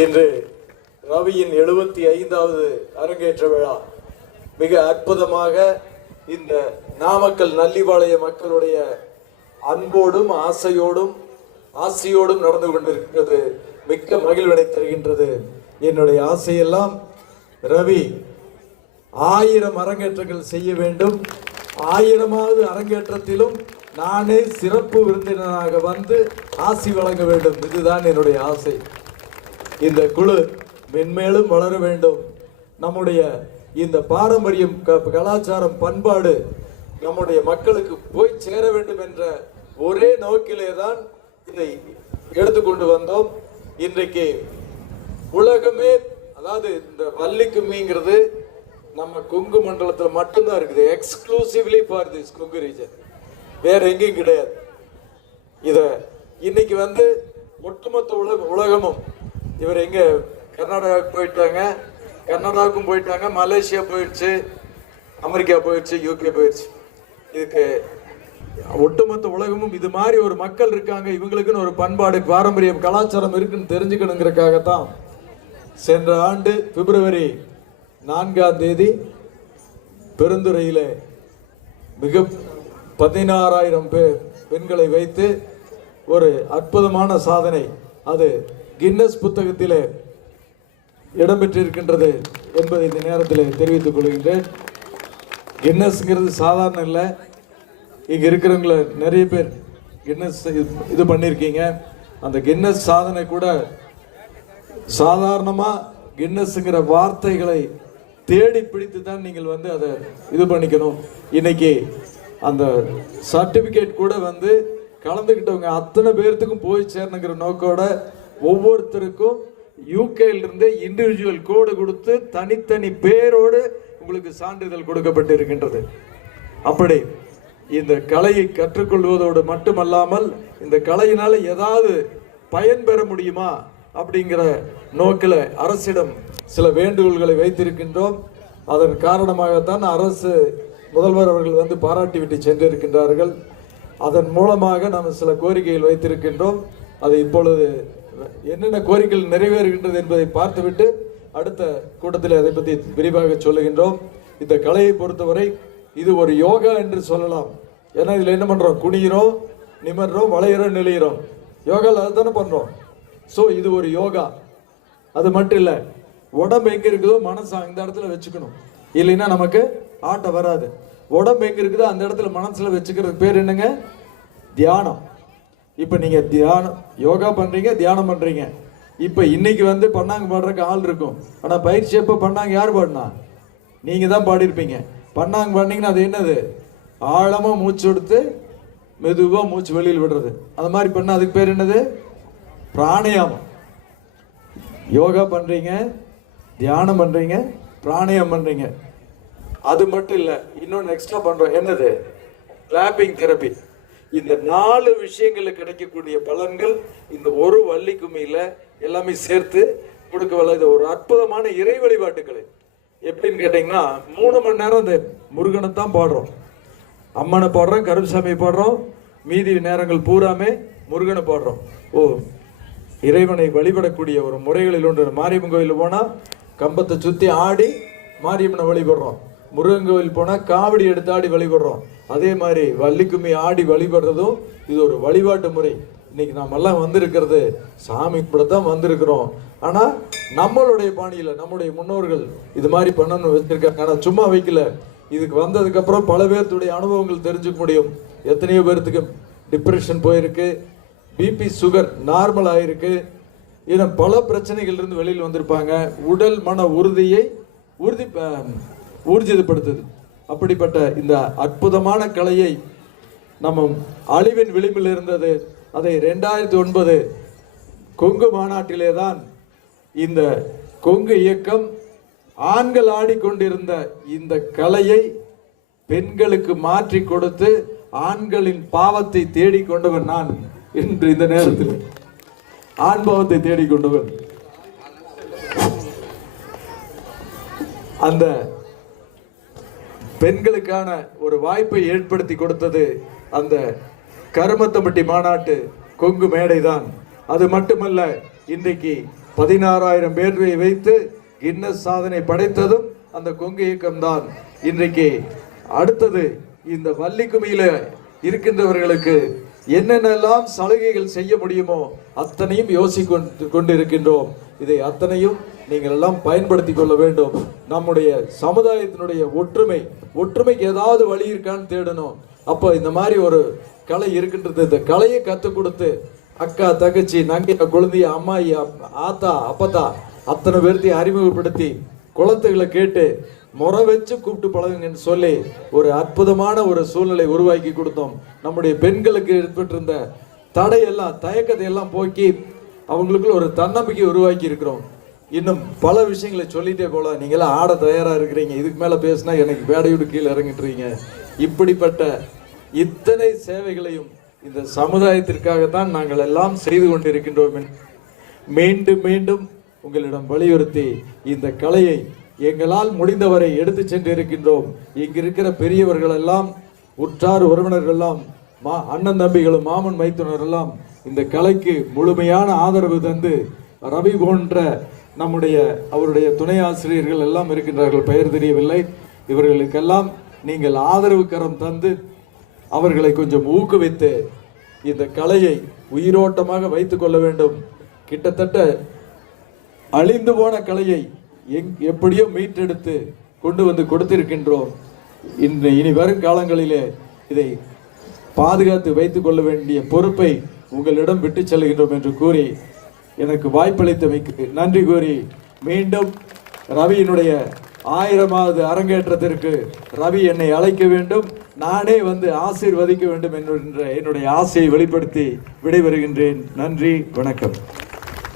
இன்று ரவியின் 75வது அரங்கேற்ற விழா மிக அற்புதமாக இந்த நாமக்கல் நல்லிபாளைய மக்களுடைய அன்போடும் ஆசையோடும் ஆசையோடும் நடந்து கொண்டிருக்கிறது. மிக்க மகிழ்வினை தருகின்றது. என்னுடைய ஆசையெல்லாம் ரவி 1000 அரங்கேற்றங்கள் செய்ய வேண்டும். 1000வது அரங்கேற்றத்திலும் நானே சிறப்பு விருந்தினராக வந்து ஆசி வழங்க வேண்டும். இதுதான் என்னுடைய ஆசை. இந்த குழு மென்மேலும் வளர வேண்டும். நம்முடைய இந்த பாரம்பரியம், கலாச்சாரம், பண்பாடு நம்முடைய மக்களுக்கு போய் சேர வேண்டும் என்ற ஒரே நோக்கிலே தான் இதை எடுத்துக்கொண்டு வந்தோம். இன்றைக்கு உலகமே, அதாவது இந்த வள்ளிக்கும்மிங்கிறது நம்ம கொங்கு மண்டலத்தில் மட்டும்தான் இருக்குது. Exclusively for this Kongu region, வேற எங்கேயும் கிடையாது. இத இன்னைக்கு வந்து ஒட்டுமொத்த உலகமும், இவர் எங்க கர்நாடகாவுக்கு போயிட்டாங்க, கர்நாடகாவுக்கும் போயிட்டாங்க, மலேசியா போயிடுச்சு, அமெரிக்கா போயிடுச்சு, யூகே போயிடுச்சு. இதுக்கு ஒட்டுமொத்த உலகமும் இது மாதிரி ஒரு மக்கள் இருக்காங்க, இவங்களுக்குன்னு ஒரு பண்பாடு, பாரம்பரியம், கலாச்சாரம் இருக்குன்னு தெரிஞ்சுக்கணுங்கிறதுக்காகத்தான் சென்ற ஆண்டு பிப்ரவரி 4ஆம் தேதி பெருந்துறையில மிக 16,000 பெண்களை வைத்து ஒரு அற்புதமான சாதனை, அது கின்னஸ் புத்தகத்திலே இடம்பெற்றிருக்கின்றது என்பதை இந்த நேரத்தில் தெரிவித்துக் கொள்கின்றேன். கின்னஸ்ங்கிறது சாதாரண இல்லை. இங்க இருக்கிறவங்கள நிறைய பேர் கின்னஸ் இது பண்ணியிருக்கீங்க. அந்த கின்னஸ் சாதனை கூட சாதாரணமா கின்னஸ்ங்கிற வார்த்தைகளை தேடி பிடித்து தான் நீங்கள் வந்து அதை இது பண்ணிக்கணும். இன்னைக்கு அந்த சர்டிபிகேட் கூட வந்து கலந்துக்கிட்டவங்க அத்தனை பேர்த்துக்கும் போய் சேரணுங்கிற நோக்கோட ஒவ்வொருத்தருக்கும் யூகேலிருந்து இண்டிவிஜுவல் கோடு கொடுத்து தனித்தனி பேரோடு உங்களுக்கு சான்றிதழ் கொடுக்கப்பட்டு இருக்கின்றது. அப்படி இந்த கலையை கற்றுக்கொள்வதோடு மட்டுமல்லாமல் இந்த கலையினால ஏதாவது பயன் பெற முடியுமா அப்படிங்கிற நோக்கில் அரசிடம் சில வேண்டுகோள்களை வைத்திருக்கின்றோம். அதன் காரணமாகத்தான் அரசு முதல்வர் அவர்கள் வந்து பாராட்டி விட்டு சென்றிருக்கின்றார்கள். அதன் மூலமாக நாம் சில கோரிக்கைகள் வைத்திருக்கின்றோம். அது இப்பொழுது என்னென்ன கோரிக்கைகள் நிறைவேறுகின்றது என்பதை பார்த்துவிட்டு அடுத்த கூட்டத்தில் அதை பற்றி விரிவாக சொல்லுகின்றோம். இந்த கலையை பொறுத்தவரை இது ஒரு யோகா என்று சொல்லலாம். ஏன்னா இதில் என்ன பண்ணுறோம், குனிகிறோம், நிமிர்றோம், வளையிறோம், நெளிகிறோம். யோகாவில் அதை தானே பண்ணுறோம். ஸோ இது ஒரு யோகா. அது மட்டும் இல்லை, உடம்பு எங்கே இருக்குதோ மனசு அந்த இடத்துல வச்சுக்கணும். இல்லைன்னா நமக்கு ஆட்டம் வராது. உடம்பு எங்கே இருக்குதோ அந்த இடத்துல மனசில் வச்சுக்கிறது பேர் என்னங்க, தியானம். இப்போ நீங்கள் தியானம் யோகா பண்ணுறீங்க, தியானம் பண்ணுறீங்க. இப்போ இன்னைக்கு வந்து பண்ணாங்க பாடுறதுக்கு ஆள் இருக்கும். ஆனால் பயிற்சி எப்போ பண்ணாங்க, யார் பாடினா? நீங்கள் தான் பாடியிருப்பீங்க. பண்ணாங்க பாடினீங்கன்னா அது என்னது, ஆழமாக மூச்சு எடுத்து மெதுவாக மூச்சு வெளியில் விடுறது. அது மாதிரி பண்ணால் அதுக்கு பேர் என்னது, பிராணாயாமம். யோகா பண்ணுறீங்க, தியானம் பண்ணுறீங்க, பிராணாயாமம் பண்ணுறீங்க. அது மட்டும் இல்லை, இன்னொன்று எக்ஸ்ட்ரா பண்ணுறோம். என்னது, கிளாப்பிங் தெரப்பி. இந்த 4 விஷயங்களில் கிடைக்கக்கூடிய பலன்கள் இந்த ஒரு வள்ளி கும்மியில எல்லாமே சேர்த்து கொடுக்க வல்ல இது ஒரு அற்புதமான இறை வழிபாட்டுக்களை. எப்படின்னு கேட்டீங்கன்னா 3 மணி நேரம் இந்த முருகனை தான் பாடுறோம், அம்மனை பாடுறோம், கருப்புசாமி பாடுறோம், மீதி நேரங்கள் பூராமே முருகனை பாடுறோம். இறைவனை வழிபடக்கூடிய ஒரு முறைகளில் ஒன்று. மாரியம்மன் கோயில் போனால் கம்பத்தை சுற்றி ஆடி மாரியம்மனை வழிபடுறோம். முருகன் கோயில் போனால் காவடி எடுத்து ஆடி வழிபடுறோம். அதே மாதிரி வள்ளிக்கும்மி ஆடி வழிபடுறதும் இது ஒரு வழிபாட்டு முறை. இன்னைக்கு நாம் எல்லாம் வந்திருக்கிறது சாமி கூட தான் வந்திருக்கிறோம். ஆனால் நம்மளுடைய பாணியில் நம்முடைய முன்னோர்கள் இது மாதிரி பண்ணணும்னு வச்சிருக்காங்க. ஆனால் சும்மா வைக்கல. இதுக்கு வந்ததுக்கப்புறம் பல பேர்த்துடைய அனுபவங்கள் தெரிஞ்சுக்க முடியும். எத்தனையோ பேர்த்துக்கு டிப்ரெஷன் போயிருக்கு, பிபி சுகர் நார்மல் ஆயிருக்கு, இன்னும் பல பிரச்சனைகள் இருந்து வெளியில் வந்திருப்பாங்க. உடல் மன உறுதியை ஊர்ஜிதப்படுத்துது. அப்படிப்பட்ட இந்த அற்புதமான கலையை நம்ம அழிவின் விளிம்பில் இருந்தது. அதை 2009 கொங்கு மாநாட்டிலே தான் இந்த கொங்கு இயக்கம் ஆண்கள் ஆடிக்கொண்டிருந்த இந்த கலையை பெண்களுக்கு மாற்றி கொடுத்து ஆண்களின் பாவத்தை தேடிக்கொண்டவன் நான். இன்று இந்த நேரத்தில் ஆண் பாவத்தை தேடிக்கொண்டவன். அந்த பெண்களுக்கான ஒரு வாய்ப்பை ஏற்படுத்தி கொடுத்தது அந்த கருமத்தம்பட்டி மாநாட்டு கொங்கு மேடை தான். அது மட்டுமல்ல, இன்றைக்கு 16,000 பேரை வைத்து கின்னஸ் சாதனை படைத்ததும் அந்த கொங்கு இயக்கம்தான். இன்றைக்கு அடுத்தது இந்த வள்ளிக்குமியில இருக்கின்றவர்களுக்கு என்னென்னலாம் சலுகைகள் செய்ய முடியுமோ அத்தனையும் யோசித்து கொண்டிருக்கின்றோம். இதை அத்தனையும் நீங்கள் எல்லாம் பயன்படுத்தி கொள்ள வேண்டும். நம்முடைய சமுதாயத்தினுடைய ஒற்றுமைக்கு ஏதாவது வழி இருக்கான்னு தேடணும். அப்போ இந்த மாதிரி ஒரு கலை இருக்கின்றது. இந்த கலையை கற்றுக் கொடுத்து அக்கா, தங்கச்சி, நங்கை, குழந்தைய, அம்மாயி, ஆத்தா, அப்பத்தா அத்தனை பேர்த்தையும் அறிமுகப்படுத்தி குளத்துகளை கேட்டு முறை வச்சு கூப்பிட்டு பழகுங்கன்னு சொல்லி ஒரு அற்புதமான ஒரு சூழ்நிலை உருவாக்கி கொடுத்தோம். நம்முடைய பெண்களுக்கு ஏற்பட்டிருந்த தடையெல்லாம், தயக்கத்தை எல்லாம் போக்கி அவங்களுக்குள்ள ஒரு தன்னம்பிக்கை உருவாக்கி இருக்கிறோம். இன்னும் பல விஷயங்களை சொல்லிட்டே போல. நீங்களாம் ஆட தயாரா இருக்கிறீங்க. இதுக்கு மேல பேசினா எனக்கு வேடையோடு கீழே இறங்கிட்டுறீங்க. இப்படிப்பட்ட இத்தனை சேவைகளையும் இந்த சமுதாயத்திற்காகத்தான் நாங்கள் எல்லாம் செய்து கொண்டிருக்கின்றோம். மீண்டும் மீண்டும் உங்களிடம் வலியுறுத்தி இந்த கலையை எங்களால் முடிந்தவரை எடுத்து சென்று இருக்கின்றோம். இங்க இருக்கிற பெரியவர்கள் எல்லாம், உற்றார் உறவினர்கள் எல்லாம், அண்ணன் தம்பிகளும் மாமன் மைத்துனர் எல்லாம் இந்த கலைக்கு முழுமையான ஆதரவு தந்து, ரவி போன்ற அவருடைய துணை ஆசிரியர்கள் எல்லாம் இருக்கின்றார்கள், பெயர் தெரியவில்லை. இவர்களுக்கெல்லாம் நீங்கள் ஆதரவு கரம் தந்து அவர்களை கொஞ்சம் ஊக்குவித்து இந்த கலையை உயிரோட்டமாக வைத்துக் கொள்ள வேண்டும். கிட்டத்தட்ட அழிந்து போன கலையை எப்படியோ மீட்டெடுத்து கொண்டு வந்து கொடுத்திருக்கின்றோம். இனி வரும் காலங்களிலே இதை பாதுகாத்து வைத்துக் கொள்ள வேண்டிய பொறுப்பை உங்களிடம் விட்டு செல்கின்றோம் என்று கூறி எனக்கு வாய்ப்பளித்தமைக்கு நன்றி கூறி, மீண்டும் ரவியினுடைய 1000வது அரங்கேற்றத்திற்கு ரவி என்னை அழைக்க வேண்டும், நானே வந்து ஆசீர்வதிக்க வேண்டும் என்ற என்னுடைய ஆசையை வெளிப்படுத்தி விடைபெறுகின்றேன். நன்றி, வணக்கம்.